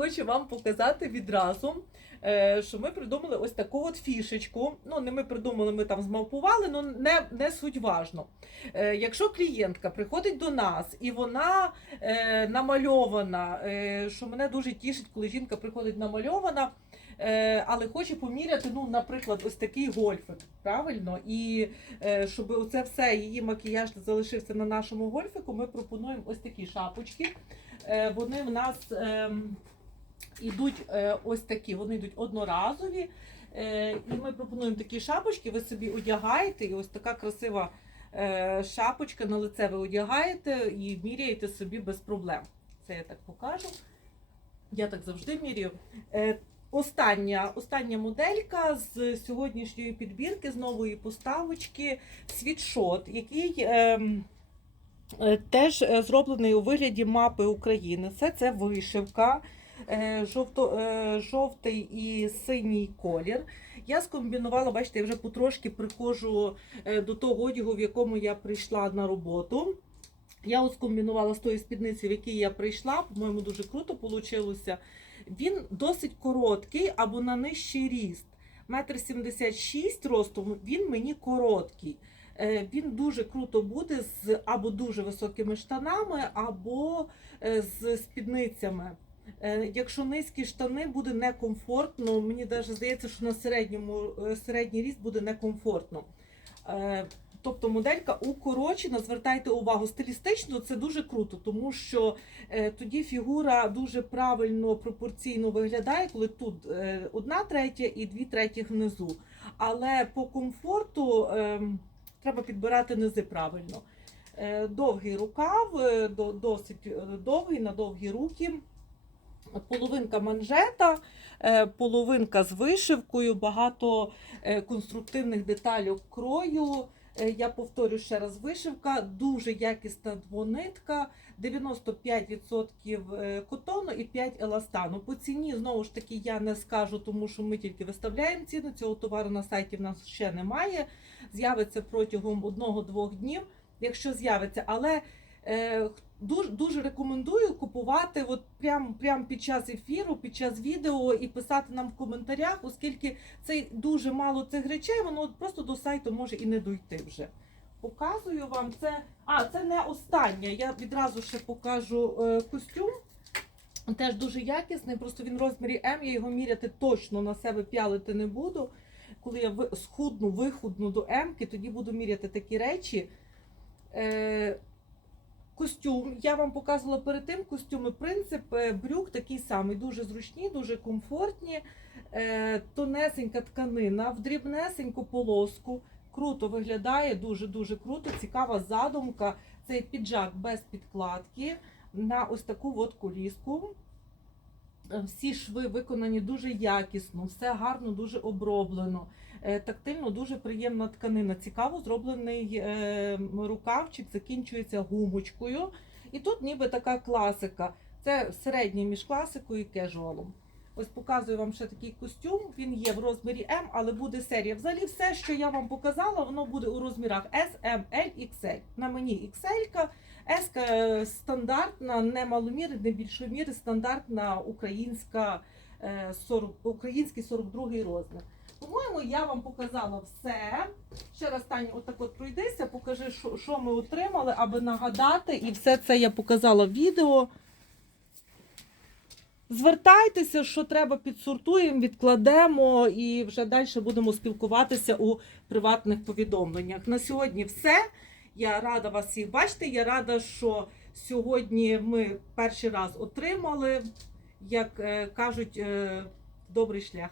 Хочу вам показати відразу, е, що ми придумали ось таку от фішечку. Ну, не ми придумали, ми там змавпували, але не, не суть важно. Е, Якщо клієнтка приходить до нас і вона е, намальована, що мене дуже тішить, коли жінка приходить намальована, але хоче поміряти, ну, наприклад, ось такий гольфик, правильно? І е, щоб оце все, її макіяж залишився на нашому гольфику, ми пропонуємо ось такі шапочки. Е, Вони в нас. ем, Ідуть е, ось такі, вони йдуть одноразові. Е, і ми пропонуємо такі шапочки, ви собі одягаєте, і ось така красива е, шапочка на лице ви одягаєте і міряєте собі без проблем. Це я так покажу. Я так завжди міряю. Остання, остання моделька з сьогоднішньої підбірки, з нової поставочки, світшот, який. ем, е, Теж е, зроблений у вигляді мапи України. Все це вишивка, е, жовто, е, жовтий і синій колір. Я скомбінувала, бачите, я вже потрошки приходжу е, до того одягу, в якому я прийшла на роботу. Я скомбінувала з тої спідниці, в якій я прийшла. По-моєму, дуже круто вийшло. Він досить короткий або на нижчий ріст. Метр сімдесят шість ростом, він мені короткий. Е, Він дуже круто буде з або дуже високими штанами, або е, з спідницями. Е, Якщо низькі штани буде некомфортно, мені навіть здається, що на середньому середній ріст буде некомфортно. Тобто моделька укорочена, звертайте увагу, стилістично це дуже круто, тому що е, тоді фігура дуже правильно пропорційно виглядає, коли тут е, одна третя і дві третіх внизу. Але по комфорту е, треба підбирати низи правильно. Е, довгий рукав, е, до- досить е, довгий на довгі руки. Половинка манжета, е, половинка з вишивкою, багато е, конструктивних деталей крою. Е, Я повторю ще раз, вишивка, дуже якісна двонитка, 95% е, котону і 5 еластану. По ціні, знову ж таки, я не скажу, тому що ми тільки виставляємо ціну. Цього товару на сайті в нас ще немає. З'явиться протягом одного-двох днів, якщо з'явиться. Але дуже, дуже рекомендую купувати от прямо прям під час ефіру, під час відео і писати нам в коментарях, оскільки це дуже мало цих речей, воно просто до сайту може і не дойти вже. Показую вам це. А, це не останнє. Я відразу ще покажу е, костюм. Теж дуже якісний, просто він в розмірі М, я його міряти точно на себе пялити не буду. Коли я схудну, вихудну до М, тоді буду міряти такі речі. Костюм, я вам показувала перед тим костюми. Принцип брюк такий самий, дуже зручні, дуже комфортні, е, тонесенька тканина, в дрібнесеньку полоску. Круто виглядає, дуже-дуже круто. Цікава задумка. Цей піджак без підкладки на ось таку от коліску. Е, Всі шви виконані дуже якісно, все гарно, дуже оброблено. Е, Тактильно дуже приємна тканина. Цікаво зроблений е, рукавчик, закінчується гумочкою. І тут ніби така класика. Це середнє між класикою і кежуалом. Ось показую вам ще такий костюм. Він є в розмірі М, але буде серія. Взагалі, все, що я вам показала, воно буде у розмірах S, M, L, XL. На мені XL, S е, стандартна, не маломіри, не більшоміри, стандартна українська, е, 40, український 42 розмір. По-моєму, я вам показала все. Ще раз, Таня, отак от пройдися, покажи, що ми отримали, аби нагадати. І все це я показала в відео. Звертайтеся, що треба, підсортуємо, відкладемо і вже далі будемо спілкуватися у приватних повідомленнях. На сьогодні все. Я рада вас всіх бачити. Я рада, що сьогодні ми перший раз отримали, як е, кажуть, е, добрий шлях.